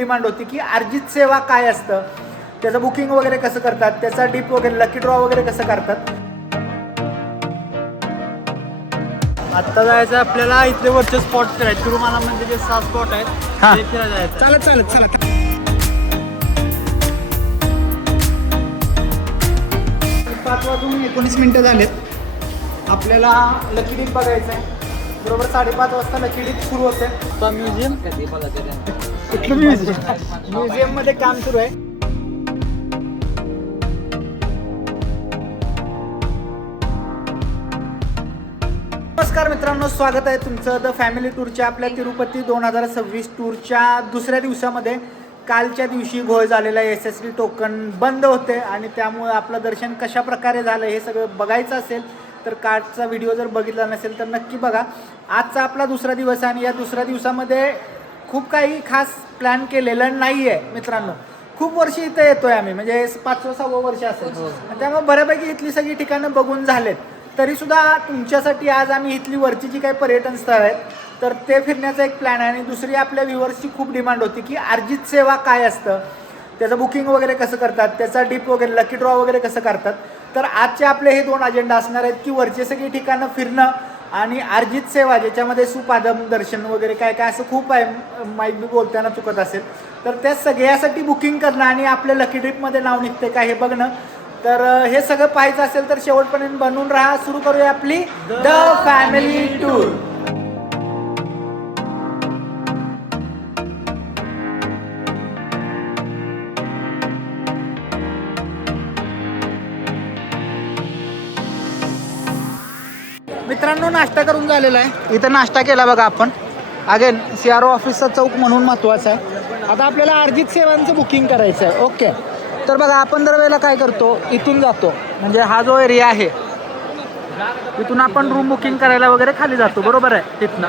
Demand होती की अर्जित सेवा काय असतं, त्याचं बुकिंग वगैरे कसं करतात, त्याचा डीप वगैरे लकी ड्रॉ वगैरे कसं करतात. आत्ता जायचं आपल्याला इथले वरचे स्पॉट फिरायचे. तिरुमालामध्ये जे 6 स्पॉट आहेत ते फिरायला जायचं. चालत चला. 5:19 झालेत. आपल्याला लकी डीप बघायचं आहे. बरोबर 5:30 वाजता लकी डीप सुरू होते. म्युझियम कुठलं म्युझियम मध्ये काम सुरू आहे. नमस्कार मित्रांनो, स्वागत आहे तुमचं द फॅमिली टूरच्या आपल्या तिरुपती 2026 टूरच्या दुसऱ्या दिवसामध्ये. कालच्या दिवशी घोळ झालेला SSD टोकन बंद होते आणि त्यामुळे आपलं दर्शन कशा प्रकारे झालं हे सगळं बघायचं असेल तर कालचा व्हिडिओ जर बघितला नसेल तर नक्की बघा. आजचा आपला दुसरा दिवस आहे आणि या दुसऱ्या दिवसामध्ये खूप काही खास प्लॅन केलेलं नाही आहे मित्रांनो. खूप वर्ष इथं येतोय आम्ही, म्हणजे 5-6 वर्ष असेल. त्यामुळे बऱ्यापैकी इथली सगळी ठिकाणं बघून झालेत. तरीसुद्धा तुमच्यासाठी आज आम्ही इथली वरची जी काही पर्यटन स्थळ आहेत तर ते फिरण्याचा एक प्लॅन आहे. आणि दुसरी आपल्या व्ह्युअर्सची खूप डिमांड होती की अर्जित सेवा काय असतं, त्याचं बुकिंग वगैरे कसं करतात, त्याचा डीप वगैरे लकी ड्रॉ वगैरे कसं करतात. तर आजचे आपले हे 2 अजेंडा असणार आहेत की वरची सगळी ठिकाणं फिरणं आणि अर्जित सेवा ज्याच्यामध्ये सुपादम दर्शन वगैरे काय काय असं खूप आहे, माईक बी बोलताना चुकत असेल तर त्या सगळ्यासाठी बुकिंग करणं आणि आपल्या लकी ट्रिपमध्ये नाव निघते का हे बघणं. तर हे सगळं पाहायचं असेल तर शेवटपर्यंत बनवून राहा. सुरू करूया आपली द फॅमिली टूर. मित्रांनो, नाश्ता करून झालेला आहे. इथं नाश्ता केला बघा आपण. अगेन CRO ऑफिसचा चौक म्हणून महत्त्वाचा आहे. आता आपल्याला अर्जित सेवांचं बुकिंग करायचं आहे. ओके, तर बघा आपण दरवेळेला काय करतो, इथून जातो, म्हणजे हा जो एरिया आहे इथून आपण रूम बुकिंग करायला वगैरे खाली जातो, बरोबर आहे तिथनं.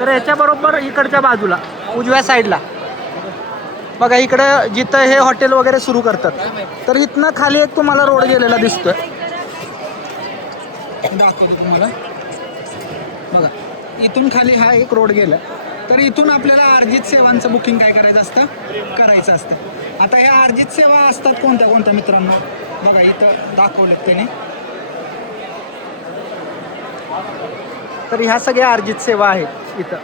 तर याच्याबरोबर इकडच्या बाजूला उजव्या साईडला बघा, इकडं जिथं हे हॉटेल वगैरे सुरू करतात तर इथनं खाली एक तुम्हाला रोड गेलेला दिसतोय, दाखवतो तुम्हाला बघा. इथून खाली हा एक रोड गेला तर इथून आपल्याला अर्जित सेवांचं बुकिंग काय करायचं असतं. आता ह्या अर्जित सेवा असतात कोणत्या कोणत्या मित्रांनो बघा, इथं दाखवलेत त्याने. तर ह्या सगळ्या अर्जित सेवा आहेत इथं.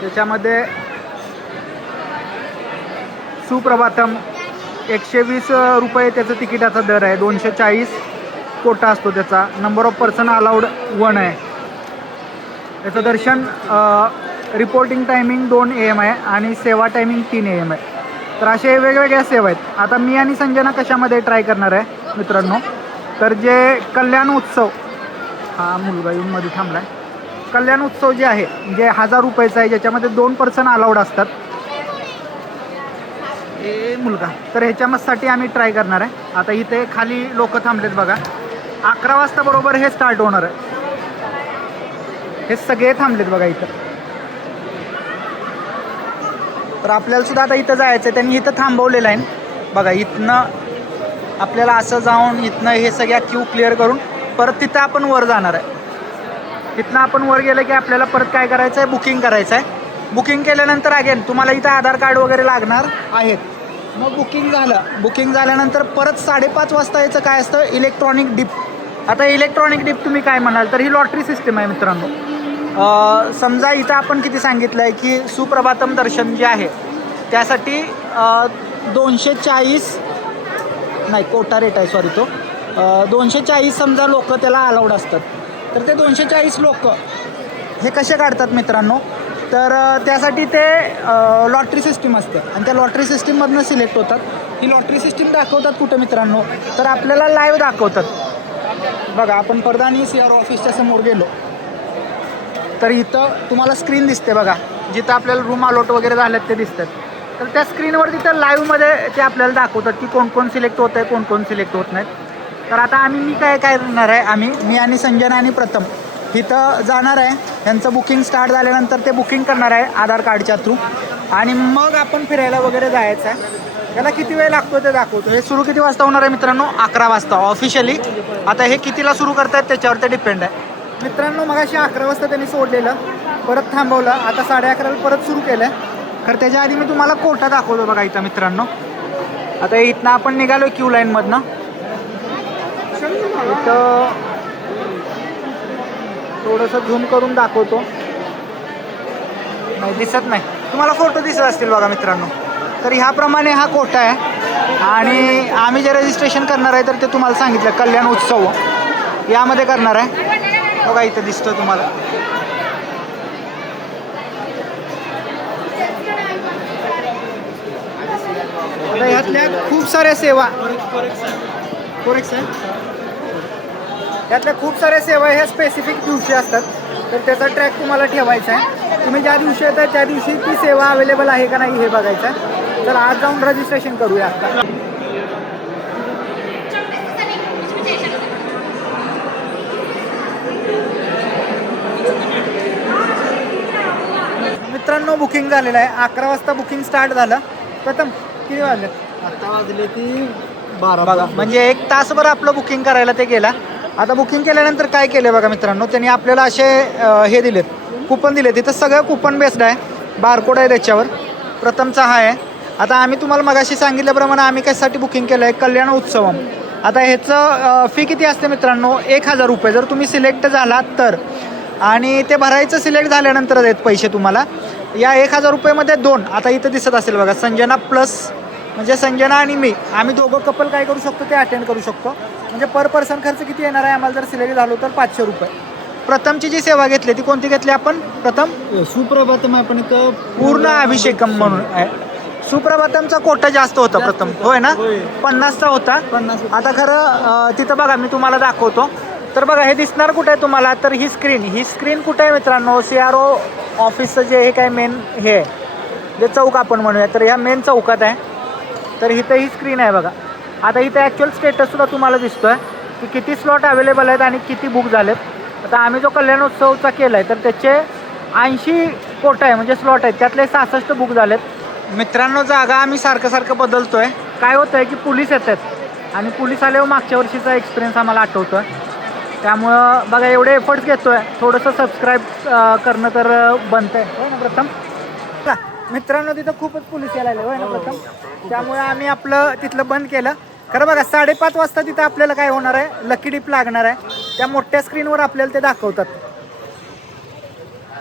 त्याच्यामध्ये सुप्रभातम 120 रुपये त्याचं तिकिटाचा दर आहे. 240 कोटा असतो त्याचा. नंबर ऑफ पर्सन अलाउड 1 आहे. त्याचं दर्शन रिपोर्टिंग टायमिंग 2 AM आहे आणि सेवा टायमिंग 3 AM आहे. तर असे वेगवेगळ्या सेवा आहेत. आता मी आणि संजना कशामध्ये ट्राय करणार आहे मित्रांनो, तर जे कल्याण उत्सव, हा मुलगा येऊन मध्ये थांबला आहे. कल्याण उत्सव जे आहे जे 1000 रुपयाचं आहे, ज्याच्यामध्ये 2 पर्सन अलाउड असतात. हे मुलगा, तर ह्याच्यासाठी आम्ही ट्राय करणार आहे. आता इथे खाली लोक थांबलेत बघा. 11 वाजता बरोबर हे स्टार्ट होणार आहे. हे सगळे थांबलेत बघा इथं. तर आपल्याला सुद्धा आता इथं जायचं आहे. त्यांनी इथं थांबवलेलं आहे बघा. इथनं आपल्याला असं जाऊन इथनं हे सगळ्या क्यू क्लिअर करून परत तिथं आपण वर जाणार आहे. तिथनं आपण वर गेलं की आपल्याला परत काय करायचं आहे, बुकिंग करायचं आहे. बुकिंग केल्यानंतर अगेन तुम्हाला इथं आधार कार्ड वगैरे लागणार आहेत. मग बुकिंग झाल्यानंतर परत 5:30 वाजता याचं काय असतं, इलेक्ट्रॉनिक डिप. आता इलेक्ट्रॉनिक डिप तुम्ही काय म्हणाल तर ही लॉटरी सिस्टीम आहे मित्रांनो. समजा इथं आपण किती सांगितलं आहे की सुप्रभातम दर्शन जे आहे त्यासाठी 240 नाही कोटा रेट आहे, सॉरी, तो 240 समजा लोक त्याला अलाउड असतात. तर ते 240 लोक हे कसे काढतात मित्रांनो, तर त्यासाठी ते लॉटरी सिस्टीम असते आणि त्या लॉटरी सिस्टीममधनं सिलेक्ट होतात. ही लॉटरी सिस्टीम दाखवतात कुठं मित्रांनो, तर आपल्याला लाईव्ह दाखवतात बघा. आपण परदानी CRO ऑफिसच्या समोर गेलो तर इथं तुम्हाला स्क्रीन दिसते बघा, जिथं आपल्याला रूम अलॉट वगैरे झाल्यात ते दिसतात. तर त्या स्क्रीनवर तिथं लाईव्हमध्ये ते आपल्याला दाखवतात की कोण कोण सिलेक्ट होत आहे, कोण कोण सिलेक्ट होत नाहीत. तर आता मी काय करणार आहे, मी आणि संजना आणि प्रथम इथं जाणार आहे. यांचं बुकिंग स्टार्ट झाल्यानंतर ते बुकिंग करणार आहे आधार कार्डच्या थ्रू आणि मग आपण फिरायला वगैरे जायचं आहे. याला किती वेळ लागतो ते दाखवतो. हे सुरू किती वाजता होणार आहे मित्रांनो, 11 वाजता ऑफिशियली. आता हे कितीला सुरू करतायत त्याच्यावर ते डिपेंड आहे मित्रांनो. मगाशी 11 वाजता त्यांनी सोडलेलं, परत थांबवलं, आता 11:30 परत सुरू केलं. खरं त्याच्या आधी मी तुम्हाला कोटा दाखवतो बघा इथं मित्रांनो. आता इथनं आपण निघालो क्यू लाईनमधनं. इथं थोडंसं झूम करून दाखवतो. नाही दिसत नाही, तुम्हाला फोटो दिसत असतील बघा मित्रांनो. तर ह्याप्रमाणे हा कोटा आहे आणि आम्ही जे रजिस्ट्रेशन करणार आहे तर ते तुम्हाला सांगितलं कल्याण उत्सव यामध्ये करणार आहे. बघा इथं दिसतो तुम्हाला. आता ह्यातल्या खूप साऱ्या सेवा यातल्या खूप साऱ्या सेवा ह्या स्पेसिफिक दिवशी असतात. तर त्याचा ट्रॅक तुम्हाला ठेवायचा आहे. तुम्ही ज्या दिवशी येतात त्या दिवशी ती सेवा अवेलेबल आहे का नाही हे बघायचं आहे. तर आज जाऊन रजिस्ट्रेशन करूया. आता मित्रांनो बुकिंग झालेलं आहे. 11 वाजता बुकिंग स्टार्ट झालं. प्रथम किती वाजले? आता वाजले की 12 बघा म्हणजे 1 तासभर आपलं बुकिंग करायला ते गेला. आता बुकिंग केल्यानंतर काय केलं बघा मित्रांनो, त्यांनी आपल्याला असे हे दिलेत, कुपन दिले. तिथं सगळं कुपन बेस्ड आहे, बारकोड आहे त्याच्यावर. प्रथमचा हा आहे. आता आम्ही तुम्हाला मगाशी सांगितल्याप्रमाणे आम्ही कशासाठी बुकिंग केलं आहे, कल्याण उत्सवम. आता ह्याचं फी किती असते मित्रांनो, 1000 रुपये जर तुम्ही सिलेक्ट झालात तर. आणि ते भरायचं सिलेक्ट झाल्यानंतर देत पैसे तुम्हाला. या 1000 रुपयेमध्ये 2 आता इथं दिसत असेल बघा, संजना प्लस म्हणजे संजना आणि मी, आम्ही दोघं कपल काय करू शकतो ते अटेंड करू शकतो. म्हणजे पर पर्सन खर्च किती येणार आहे आम्हाला जर सिलेक्ट झालो तर 500 रुपये. प्रथमची जी सेवा घेतली ती कोणती घेतली आपण? प्रथम सुप्रभातम आपण इथं पूर्ण अभिषेकम म्हणून आहे. सुप्रभातमचा कोटा जास्त होता प्रथम, होय ना, 50चा होता. 50. आता खरं तिथं बघा मी तुम्हाला दाखवतो. तर बघा हे दिसणार कुठे आहे तुम्हाला, तर ही स्क्रीन कुठे आहे मित्रांनो, CRO ऑफिसचं जे हे काय मेन हे आहे जे चौक आपण म्हणूया, तर ह्या मेन चौकात आहे. तर इथं ही स्क्रीन आहे बघा. आता इथं ॲक्च्युअल स्टेटससुद्धा तुम्हाला दिसतो आहे की किती स्लॉट अवेलेबल आहेत आणि किती बुक झालेत. आता आम्ही जो कल्याणोत्सवचा केला आहे तर त्याचे 80 कोटा आहे म्हणजे स्लॉट आहेत, त्यातले 66 बुक झालेत. मित्रांनो जागा आम्ही सारखं बदलतो आहे. काय होतं आहे की पोलीस येतात आणि पोलीस आल्यावर मागच्या वर्षीचा एक्सपिरियन्स आम्हाला आठवतो आहे. त्यामुळं बघा एवढे एफर्ट्स घेतो आहे. थोडंसं सबस्क्राईब करणं तर बनतं आहे, होय ना प्रथम. मित्रांनो तिथं खूपच पोलीस यायला आले, होय ना प्रथम. त्यामुळे आम्ही आपलं तिथलं बंद केलं. खरं बघा 5:30 वाजता तिथं आपल्याला काय होणार आहे, लकी डिप लागणार आहे. त्या मोठ्या स्क्रीनवर आपल्याला ते दाखवतात.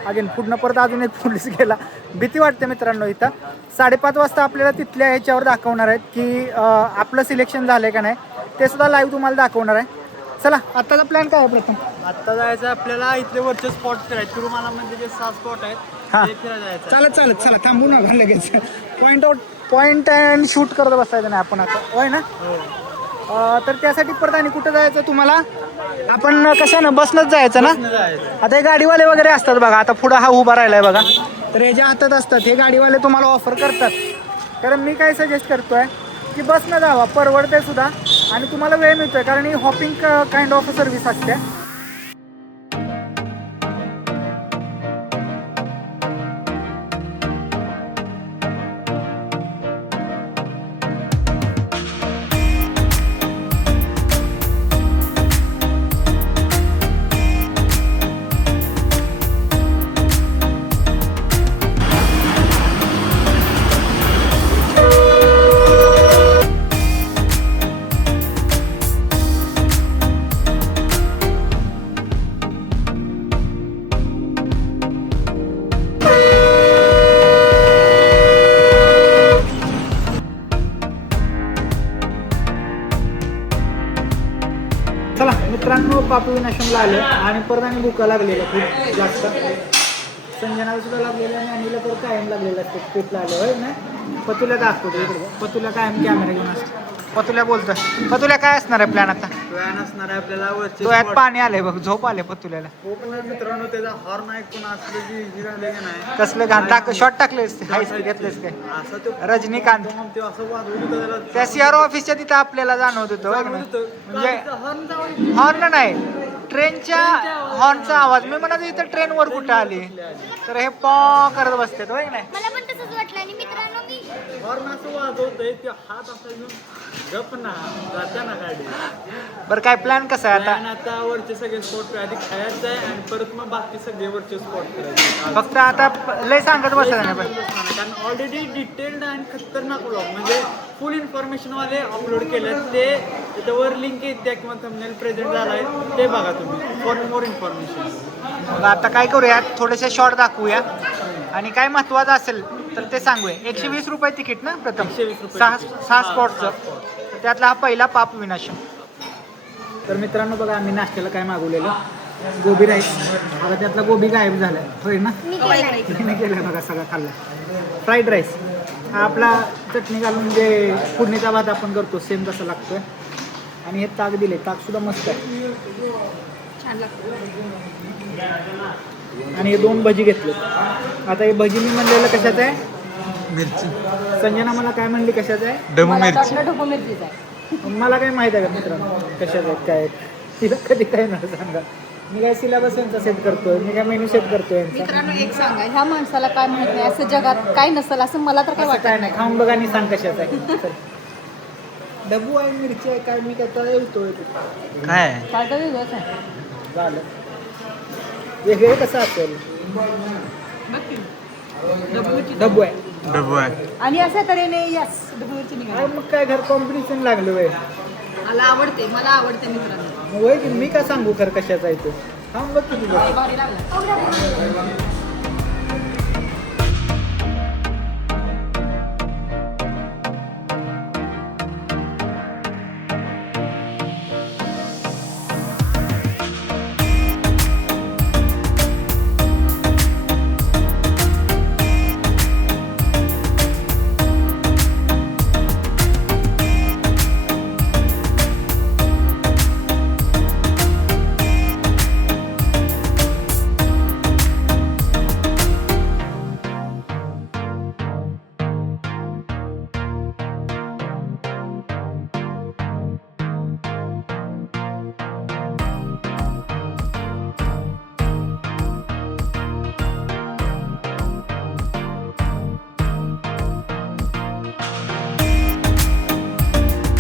अगेन पुढनं परत अजून एक पोलीस गेला, भीती वाटते मित्रांनो. इथं 5:30 वाजता आपल्याला तिथल्या ह्याच्यावर दाखवणार आहेत की आपलं सिलेक्शन झालं आहे का नाही, ते सुद्धा लाईव्ह तुम्हाला दाखवणार आहे. चला आत्ताचा प्लॅन काय आहे प्रथम? आत्ता जायचं आपल्याला इथले वरचे स्पॉट फिरायचे. तिरुमालामध्ये जे 6 स्पॉट आहेत हां ते फिरायला जायचं. चालत चला थांबू नका लगेच. पॉईंट अँड शूट करत बसायचं नाही आपण आता, होय ना. तर त्यासाठी परत आणि कुठं जायचं तुम्हाला, आपण कशानं बसनंच जायचं ना. आता हे गाडीवाले वगैरे असतात बघा, आता पुढं हा उभा राहिलाय बघा, तर ह्याच्या हातात असतात हे गाडीवाले, तुम्हाला ऑफर करतात. कारण मी काय सजेस्ट करतोय की बसनं जावा, परवडते सुद्धा आणि तुम्हाला वेळ मिळतोय, कारण ही हॉपिंग काइंड ऑफ सर्व्हिस असते. चला मित्रांनो पापी विनाशनला आले आणि परत आणि भुका लागलेलं खूप जास्त. संजनाला सुद्धा लागलेलं आणि अनिला तर कायम लागलेलं असतं ट्रिपला आलं, होय ना. पतुल्या दाखवतो इकडे, पतुल्या कायम कॅमेरा घेऊन असतो. पतुल्या बोलतोय, पतुल्या काय असणार आहे प्लॅन आता? प्लॅन असणार आहे आपल्याला वरचे डोळ्यात spot. पाणी आलंय बघ, झोप आले पतुल्याला. मित्रांनो त्याचा हॉर्न ऐकून असलं की जी झाले की नाही कसलं घाण शॉट टाकलेस हायस्पीड घेतलेस काय असं तो रजनीकांत. ते असं वाजवत होतं त्याला. त्या CRO ऑफिसच्या तिथं आपल्याला जाणवत होतं, होय ना? म्हणजे हॉर्न जाऊन हॉर्न नाही, ट्रेनच्या हॉर्नचा आवाज. मी म्हणत इथं ट्रेनवर कुठं आली, तर हे पॉ करत बसतात, होय नाही. मला पण तसंच वाटलं आणि मित्रांनो मी हॉर्न असं वाजवतोय ते हात असा घेऊन गप ना जात्या ना गाडी. बरं काय प्लॅन कसा आहे आता? आणि आता वरचे सगळे स्पॉट आधी खायचं आहे आणि परत मग बाकी सगळे वरचे स्पॉट करायचे. फक्त आता लय सांगत बसा नाही पण. कारण ऑलरेडी डिटेल्ड आणि खतरनाक व्लॉग म्हणजे फुल इन्फॉर्मेशन वाले अपलोड केले ते त्याच्यावर लिंक येते किंवा थंबनेल प्रेझेंट झालाय ते बघा तुम्ही फॉर मोर इन्फॉर्मेशन. मग आता काय करूया, थोडेसे शॉर्ट दाखवूया आणि काय महत्वाचं असेल तर ते सांगूया. 120 रुपये तिकीट ना प्रथम, 120 रुपये सहा स्पॉटचं. त्यातला हा पहिला पाप विनाशम. तर मित्रांनो बघा, आम्ही नाश्त्याला काय मागवलेलं, गोबी राईस. आता त्यातला गोबी गायब झाला होय ना, तिने केलं बघा, सगळा खाल्ला. फ्राईड राईस हा आपला चटणी घालून जे फोडणीचा भात आपण करतो सेम तसा लागतोय. आणि हे ताक दिले, ताक सुद्धा मस्त आहे, छान लागतं. आणि हे 2 भजी घेतले. आता हे भजी मी म्हणलेलं कशाचं आहे, मिरची. संजना मला काय म्हणली कशाचं आहे, डबू मला मिरची. वाटलं ढोबळी मिरचीच आहे. मला काय माहिती आहे का मित्रांनो कशाचं आहेत काय आहेत. तिला कधी काय ना सांगा, मी काय सिलेबस यांचा सेट करतोय, मी काय मेन्यू सेट करतोय यांचा. मित्रांनो एक सांगा, ह्या माणसाला काय माहित नाही, असं जगात काय नसेल असं मला तर काय असं वाटत काय नाही, खाऊन बघा आणि सांग कशाचं आहे. चल. डबू आहे, मिरची आहे, काय मी काय तळा येतोय काय काय तर वेगळंच आहे. झालं. वेगळे कसं असेल, डबू आहे. डबू आहे. आणि अशा तऱ्हेने यस ढोबळी मिरची काय निघाली. मग काय घर कॉम्पिटिशन लागलं वय. मला आवडते मित्रांनो. वय की मी काय सांगू खरं कशाचं आहे ते, खाऊन बघ किती बघ. भारी लागलं.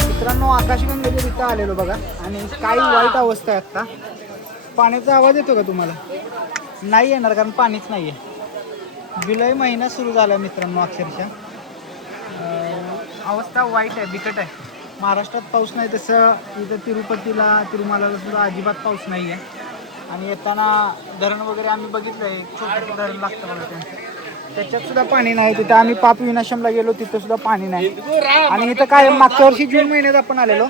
मित्रांनो आकाशगंगेच्या तिथं आलेलो बघा, आणि काही वाईट अवस्था आहे आता. पाण्याचा आवाज येतो का तुम्हाला? नाही येणार, कारण पाणीच नाही आहे. जुलै महिना सुरू झाला मित्रांनो, अक्षरशः अवस्था वाईट आहे, बिकट आहे. महाराष्ट्रात पाऊस नाही तसं इथं तिरुमलाला सुद्धा अजिबात पाऊस नाही आहे. आणि येताना धरण वगैरे आम्ही बघितलं आहे, छोटं धरण लागतं बघा त्यांचं, त्याच्यात सुद्धा पाणी नाही. तिथं आम्ही पाप विनाशमला गेलो, तिथं सुद्धा पाणी नाही. आणि इथं काय मागच्या वर्षी जून महिन्यात आपण आलेलो,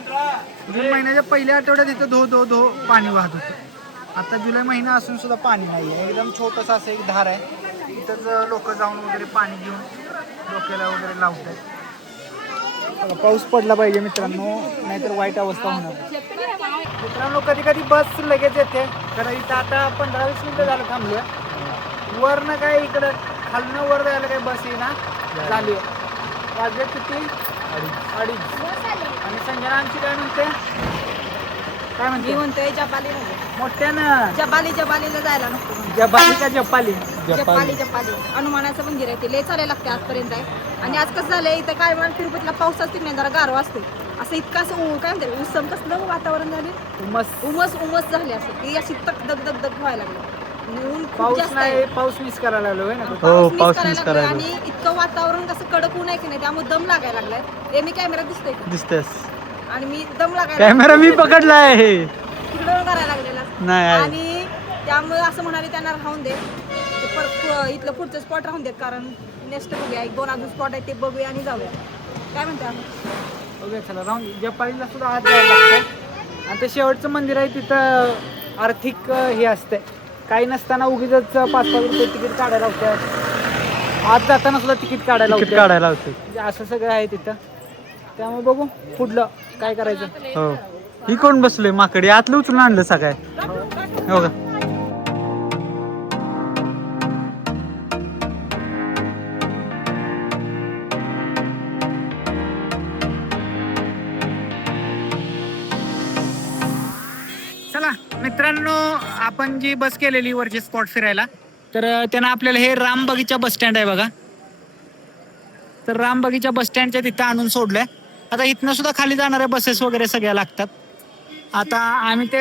जून महिन्याच्या पहिल्या आठवड्यात इथं धो पाणी वाहत होतं. आता जुलै महिना असून सुद्धा पाणी नाही आहे. एकदम छोटंसं असं एक धार आहे, इथंच लोक जाऊन वगैरे पाणी घेऊन डोक्याला वगैरे लावत आहेत. पाऊस पडला पाहिजे मित्रांनो, नाहीतर वाईट अवस्था होणार. मित्रांनो कधी कधी बस लगेच येते, तर इथं आता 15-20 मिनिटं झालं थांबलोय. वरनं काय इकडं खालनं वर जायला काही बस येईना झाली आहे. वाजले किती? 2:30. आणि संजना आमची काय म्हणते, मी म्हणतोय मोठ्यानं जपालीला जायला नको. जपाली का जपाली? जपाली हनुमानाचं मंदिर आहे, ते लय चालायला लागते आजपर्यंत आहे. आणि आज कसं झालंय, इथं काय मला तिरुपतीला पाऊस असते नाही, जरा गारवा असते, असं इतकं असं काय म्हणते उत्सव कसलं वातावरण झाले, उमस झाले, असं की अशी दग व्हायला लागलं. ऊन खूप पाऊस जास्त आहे. नाही, पाऊस मिस करायला लागलो ना. पाऊस मिस करायला लागलाय. आणि इतकं वातावरण कसं कडक ऊन आहे की नाही, त्यामुळे दम लागायला लागलाय. हे मी कॅमेरा दिसतेस आणि मी दम लागायला कॅमेरा मी पकडलाय तिकडं करायला लागलेला. नाही. आणि त्यामुळे असं म्हणाले त्यांना राहून दे, इथलं पुढचं स्पॉट राहून देत, कारण नेक्स्ट बघूया, 1-2 अजून स्पॉट आहे ते बघूया आणि जाऊया. काय म्हणते बघूया, चला राहून. जपालीला सुद्धा आत जायला लागतं, आणि ते शेवटचं मंदिर आहे तिथं आर्थिक हे असतंय, काही नसताना उगीच 5-5 रुपये तिकीट काढायला लावतात. आत जाताना सुद्धा तिकीट काढायला होते. म्हणजे असं सगळं आहे तिथं. त्यामुळे बघू पुढलं काय करायचं. हो, ही कोण बसलोय माकडे, आतलं उचलून आणलं सकाळ. हो का? चला मित्रांनो, आपण जी बस केलेली वरचे स्पॉट फिरायला, तर त्यांना आपल्याला हे राम बगीचा बस स्टँड आहे बघा, तर रामबागीच्या बस स्टँडच्या तिथं आणून सोडलंय. आता इथनं सुद्धा खाली जाणाऱ्या बसेस वगैरे सगळ्या लागतात. आता आम्ही ते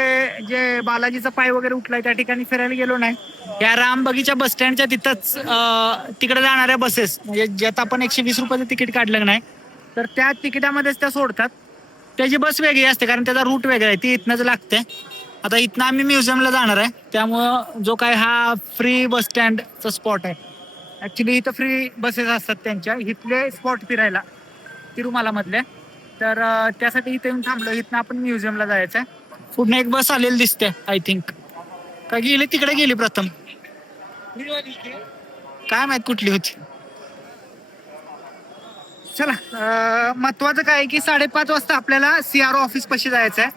जे बालाजीचा पाय वगैरे उठलाय त्या ठिकाणी फिरायला गेलो नाही. या रामबागीच्या बस स्टँडच्या तिथंच तिकडे जाणाऱ्या बसेस म्हणजे ज्यात आपण 120 रुपयाचं तिकीट काढलं नाही तर त्या तिकिटामध्येच त्या सोडतात. त्याची बस वेगळी असते कारण त्याचा रूट वेगळा आहे, ती इथनंच लागते. आता इथनं आम्ही म्युझियमला जाणार आहे, त्यामुळं जो काय हा फ्री बस स्टँडचा स्पॉट आहे. ऍक्च्युली इथं फ्री बसेस असतात त्यांच्या इथले स्पॉट फिरायला तिरुमाला मधले. तर त्यासाठी इथे येऊन थांबलो. इथनं आपण म्युझियमला जायचं आहे. पुढे एक बस आलेली दिसते आय थिंक. का गेली तिकडे गेली प्रथम, काय माहित कुठली होती. चला महत्वाचं काय आहे की 5:30 वाजता आपल्याला CRO ऑफिस पाशी जायचं आहे.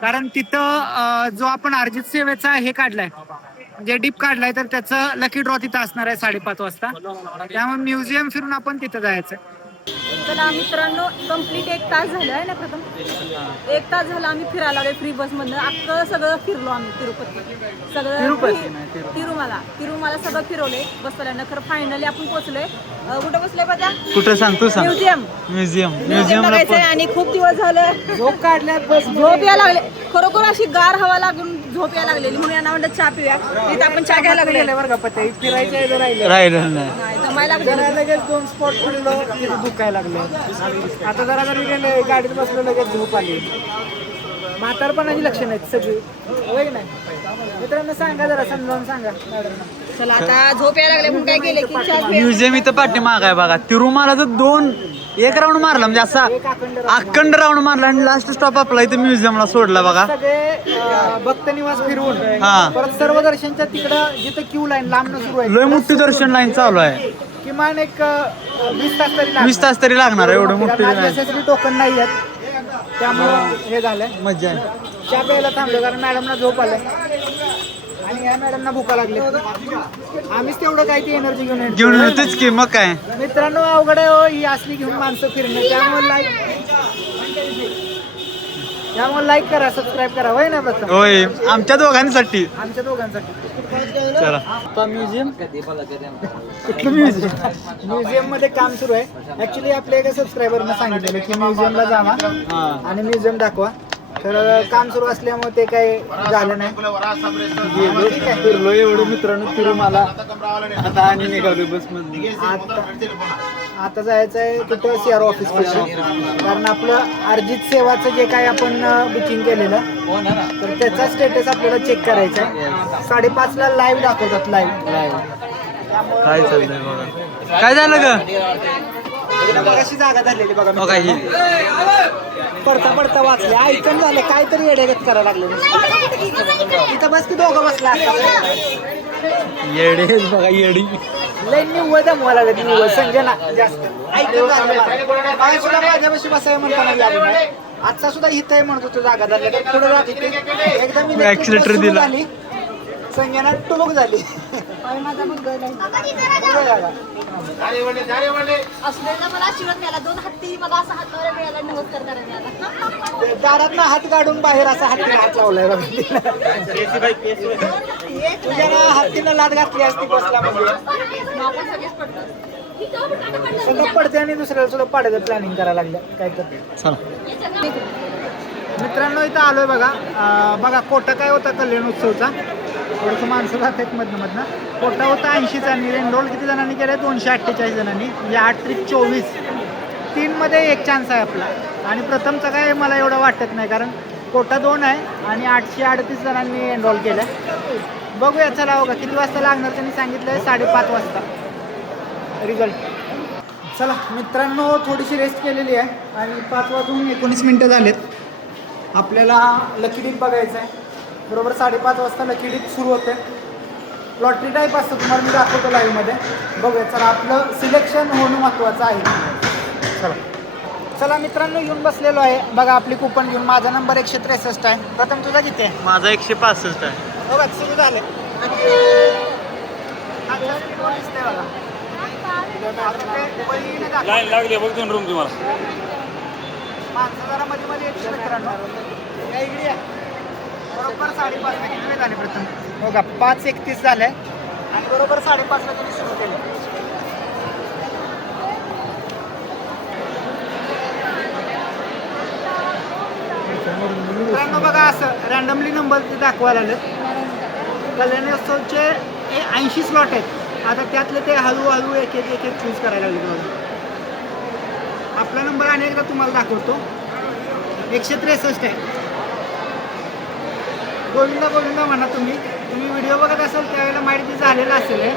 कारण तिथं जो आपण अर्जित सेवेचा हे काढलाय म्हणजे डीप काढलाय तर त्याचं लकी ड्रॉ तिथं असणार आहे 5:30 वाजता. त्यामुळे म्युझियम फिरून आपण तिथं जायचं. चला मित्रांनो, कंप्लीट 1 तास झालं आहे ना प्रथम. 1 तास झाला आम्ही फिरायला लागलो फ्री बस मधनं. अख्खं सगळं फिरलो आम्ही तिरुपती सगळं तिरुमाला सगळं फिरवले बसवाल्यांना. खरं फायनली आपण पोहोचलोय. कुठं बसलोय बघा, कुठं सांगतो सांग. म्युझियम बघायचंय. आणि खूप दिवस झालं झोप काढल्यात, बस झोप यायला लागले. खरोखर अशी गार हवा लागून झोप यायला लागलेली म्हणून यांना म्हणलं चहा पिऊया. तिथं आपण चहा घ्यायला लागले बरं का. पत्ते फिरायचं राहिलं नाही. जमायला लागले. लगेच 2 स्पॉट फिरलो, दुखायला लागले. आता जरा जरी गेले गाडीत बसलो लगेच झोप आली. म्हातारपणाची लक्षणं आहेत सगळी, होय की नाही. मित्रांनो सांगा जरा समजावून सांगा मॅडमना. चला आता झोप यायला लागले म्हणून काय केले की चहा पिऊया. म्युझियम इथं पाठीमाग आहे बघा. तिरुमालाचं एक राऊंड मारला म्हणजे असा अखंड राऊंड मारला आणि लास्ट स्टॉप आपला इथे म्युझियमला सोडला बघा. सगळे भक्त निवास फिरवून हा. परत सर्व दर्शनच्या तिकडं जिथं क्यू लाईन लांबनं सुरू आहे लय मोठी दर्शन लाईन चालू आहे. किमान एक 20 तास तरी 20 तास तरी लागणार आहे, एवढं मोठी लाईन. SSD टोकन नाही आहेत त्यामुळं हे झालंय. मज्जा आहे. चहा प्यायला थांबलो कारण मॅडमना झोप आलाय आणि या मॅडमना भुका लागले. आम्हीच तेवढं काय ती एनर्जी घेऊन येतेच की मग काय. मित्रांनो अवघड आहे हो ही असली घेऊन माणसं फिरणे. त्यामुळे लाईक करा, सबस्क्राईब करा, होय ना प्रथम. होय, आमच्या दोघांसाठी. आमच्या दोघांसाठी. चला आता म्युझियम. कुठलं म्युझियम मध्ये काम सुरू आहे. ऍक्च्युली आपल्या एका सबस्क्रायबरनं सांगितलेलं की म्युझियमला जावा आणि म्युझियम दाखवा. तर काम सुरू असल्यामुळे ते काही झालं नाही. फिरलो एवढं मित्रांनो तिरुमाला. आता आणि निघालो बस मध्ये. आता जायचं आहे कुठं CRO ऑफिस पाशी. कारण आपलं अर्जित सेवाचं जे काय आपण बुकिंग केलेलं तर त्याचा स्टेटस आपल्याला चेक करायचा आहे. 5:30ला लाईव्ह दाखवतात. लाईव्ह काय चाललंय बघा. काय झालं ग कशी जागा झालेली बघा. बघा ही पडता पडता वाचले ऐकून झालं काहीतरी येड्यागत करायला लागले. इथं बस की दोघं बसला येडे बघा येडी. लई निव्वळ दमवा लागत. निव्वळ संजना जास्त ऐकून झालं. सुद्धा माझ्यापाशी बसाय म्हणताना आजचा सुद्धा इथं आहे म्हणत होतो जागा झाली. पुढे जात होते एकदम ऍक्सिलेटर दिला. संजना टुबुक झाली. असलेला मला आशीर्वाद मिळाला. 2 हत्ती मला असा हातावर मिळाला. नमस्कार करायला मिळाला. दारात हात काढून बाहेर असा हत्तीला हात लावलाय बघा. तुझ्या हत्तीनं लाद घातली असती बसला म्हणजे आपण सगळेच पडतो. सगळं पडते आणि दुसऱ्याला सुद्धा पाडायचं प्लॅनिंग करायला लागलं काय तर. चला मित्रांनो इथं आलोय बघा. बघा कोटा काय होता कल्याण उत्सवचा. थोडंसं माणसं जातात मधनं. कोटा होता 80चा आणि एनरोल किती जणांनी केलं 248 जणांनी. म्हणजे 8-24 3 मध्ये 1 चान्स आहे आपला. आणि प्रथमचा काय मला एवढं वाटत नाही कारण कोटा 2 आहे आणि 838 जणांनी एनरोल केलं. बघूया चला बघा किती वाजता लागणार त्यांनी सांगितलंय 5:30 वाजता रिझल्ट. चला मित्रांनो थोडीशी रेस्ट केलेली आहे आणि 5:19 झालेत. आपल्याला लकी डीप बघायचं आहे. बरोबर 5:30 वाजता लकी डीप सुरू होते. लॉटरी टाईप असतं तुम्हाला मी दाखवतो लाईव्हमध्ये. बघूया चला आपलं सिलेक्शन होणं महत्त्वाचं आहे. चला मित्रांनो येऊन बसलेलो आहे बघा आपली कुपन घेऊन. माझा नंबर 163 आहे. प्रथम तुझा किती आहे? माझा 165 आहे. बघा सुरू झाले. लाईन लागली बघ 2 रूम तुम्हाला. माणसं जरा मध्ये मध्ये येते मित्रांनो. या इकडे या. बरोबर 5:30 किती वेळ झाले प्रथम बघा 5:31 झाले आणि बरोबर 5:30 त्यांनी सुरू केलं. बघा असं रँडमली नंबर दाखवायला आलेत. कल्याणोत्सवचे 80 स्लॉट आहेत. आता त्यातले ते हळूहळू एक एक चूज करायला लागले बघा. आपला नंबर आणि एकदा तुम्हाला दाखवतो. 163 आहे. गोविंदा गोविंदा म्हणा तुम्ही व्हिडिओ बघत असाल त्यावेळेला माहिती झालेला असेल हे.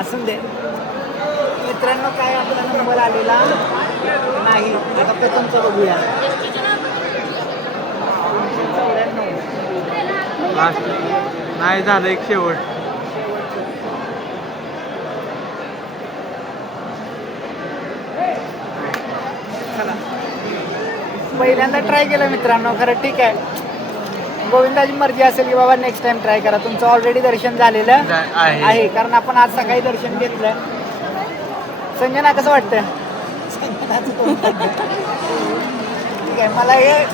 असून दे मित्रांनो, काय आपला नंबर आलेला नाही. आता प्रथमचा बघूया. नाही झालं एक शेवट. चला, पहिल्यांदा ट्राय केलं मित्रांनो. खरं ठीक आहे, गोविंदाची मर्जी असेल की बाबा नेक्स्ट टाइम ट्राय करा. तुमचं ऑलरेडी दर्शन झालेलं आहे, कारण आपण आज सकाळी दर्शन घेतलं. संजना कसं वाटतं? ठीक आहे. मला हे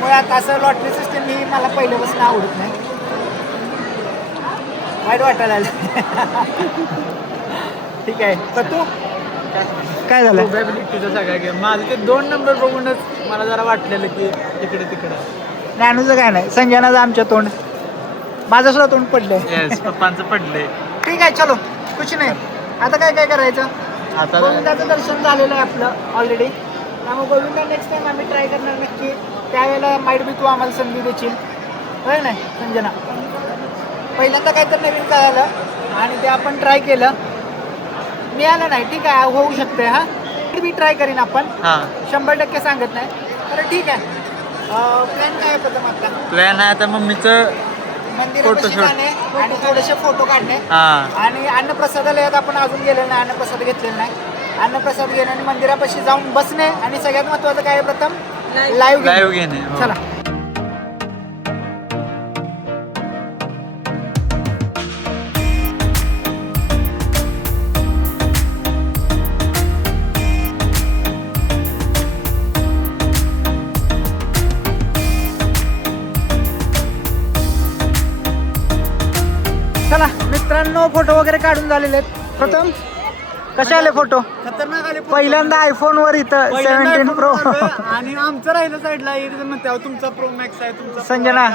मुळात असं लॉटरी सिस्टम ही मला पहिल्यापासून आवडत नाही. वाईट वाटायला आलं. ठीक आहे. तर तू काय झालं? तुझं सगळ्या गेम माझं ते 2 नंबर बघूनच मला जरा वाटलेलं की तिकडे ज्ञानूचं काय नाही, संजनाचं आमच्या तोंड, माझं सुद्धा तोंड पडलंय. येस, पप्पांचं पडलंय. ठीक आहे, चलो कुछ नाही. आता काय करायचं? आता गोविंदाचं दर्शन झालेलं आहे आपलं ऑलरेडी. त्यामुळे गोविंदा नेक्स्ट टाइम आम्ही ट्राय करणार नक्की. त्यावेळेला माईट बी तू आम्हाला संधी देशील, होय नाही संजना? पहिल्यांदा काय तर नवीन कळालं आणि ते आपण ट्राय केलं, मिळालं नाही. ठीक आहे, होऊ शकते. हा मी ट्राय करीन. आपण 100% सांगत नाही. तर ठीक आहे. प्लॅन काय आहे प्रथम आता? प्लॅन आहे आता मम्मीचं मंदिरापाशी जाणे आणि थोडेसे फोटो काढणे आणि अन्नप्रसादाला यात आपण अजून गेलेलो नाही, अन्नप्रसाद घेतलेला नाही. अन्नप्रसाद घेणे आणि मंदिरापाशी जाऊन बसणे आणि सगळ्यात महत्त्वाचं काय आहे प्रथम? लाईव्ह घेणे. चला. चला मित्रांनो, फोटो वगैरे काढून झालेले आहेत. प्रथम कसे आले फोटो? खतरनाक आले. पहिल्यांदा आयफोन वर इथं 17 प्रो आणि आमचं राहिलं साईडला म्हणते तुमचा प्रो मॅक्स आहे तुमचा. संजना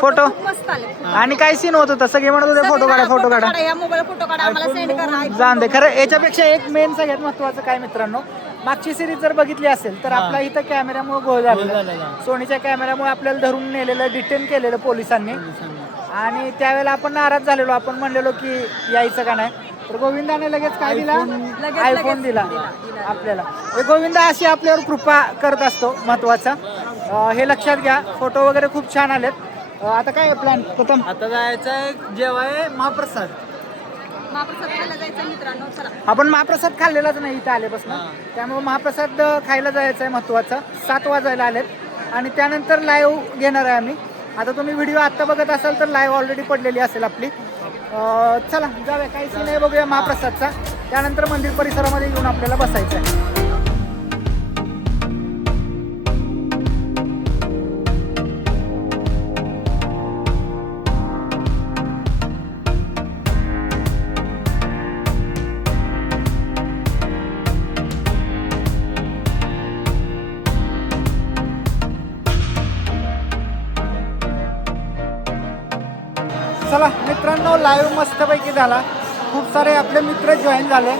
फोटो मस्त आले. आणि काय सीन होत होता? सगळे म्हणत होते फोटो काढा फोटो काढा. या मोबाईल फोटो काढा, आम्हाला सेंड करा. जाण दे. खरं याच्यापेक्षा एक मेन सगळ्यात महत्वाचं काय मित्रांनो, मागची सिरीज जर बघितली असेल तर आपला इथं कॅमेऱ्यामुळे घोळ झालेला. सोनीच्या कॅमेऱ्यामुळे आपल्याला धरून नेलेलं, डिटेन केलेलं पोलिसांनी. आणि त्यावेळेला आपण नाराज झालेलो. आपण म्हणलेलो की यायचं का नाही. तर गोविंदाने लगेच काय दिला? आयफोन दिला आपल्याला. गोविंदा अशी आपल्यावर कृपा करत असतो, महत्वाचा हे लक्षात घ्या. फोटो वगैरे खूप छान आलेत. आता काय प्लॅन प्रथम? आता जायचं जेवाय महाप्रसाद. महाप्रसाद खायला जायचं मित्रांनो. चला. आपण महाप्रसाद खाल्लेलाच नाही इथं आल्यापासून, त्यामुळे महाप्रसाद खायला जायचं आहे महत्वाचं. 7 वाजायला आलेत आणि त्यानंतर लाईव्ह घेणार आहे आम्ही. आता तुम्ही व्हिडिओ आत्ता बघत असाल तर लाईव्ह ऑलरेडी पडलेली असेल आपली. चला जाऊया, काही सीन आहे बघूया महाप्रसादचा. त्यानंतर मंदिर परिसरामध्ये येऊन आपल्याला बसायचं आहे. चला मित्रांनो, लाईव्ह मस्तपैकी झाला. खूप सारे आपले मित्र जॉईन झाले.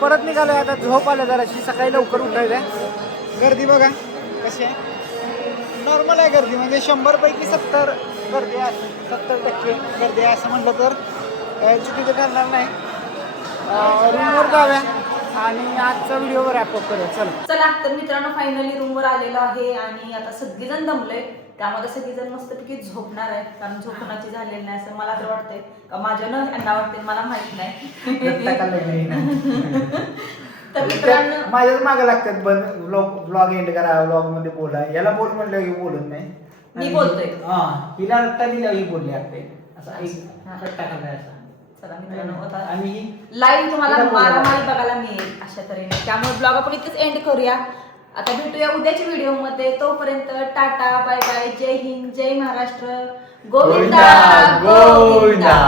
परत निघालो आता. झोप आलं जराशी, सकाळी लवकर उठायला. गर्दी बघा कशी आहे. नॉर्मल आहे गर्दी, म्हणजे 100 पैकी 70 गर्दी आहे. 70% गर्दी आहे असं म्हटलं तर चुकीचं ठरणार नाही. रूमवर जाऊया आणि आजचा व्हिडिओ रॅपअप करूया. चला तर मित्रांनो, फायनली रूमवर आलेलो आहे आणि आता सगळेजण दमले. त्यामध्ये सगळेजण मस्तपैकी झोपणार आहे, कारण झोपण्याची झालेली नाही असं मला तर वाटतंय. का माझ्या न यांना वाटते मला माहित नाही. तर मित्रांनो, माझ्याच मागे लागतात ब्लॉग एंड करा, ब्लॉग मध्ये बोला. याला बोल म्हटलं ही बोलत नाही. मी बोलतोय. हिला रट्टा दिला ही बोलली आपले. असा एक रट्टा खाल्लाय असा. चला मित्रांनो आता आणि लाईव्ह तुम्हाला तिला बोलवा. मारामारी बघायला मिळेल अशा तऱ्हेने. त्यामुळे ब्लॉग आपण इथेच एंड करूया. आता भेटूया उद्याच्या व्हिडिओमध्ये. तोपर्यंत टाटा बाय बाय. जय हिंद, जय महाराष्ट्र. गोविंदा गोविंदा.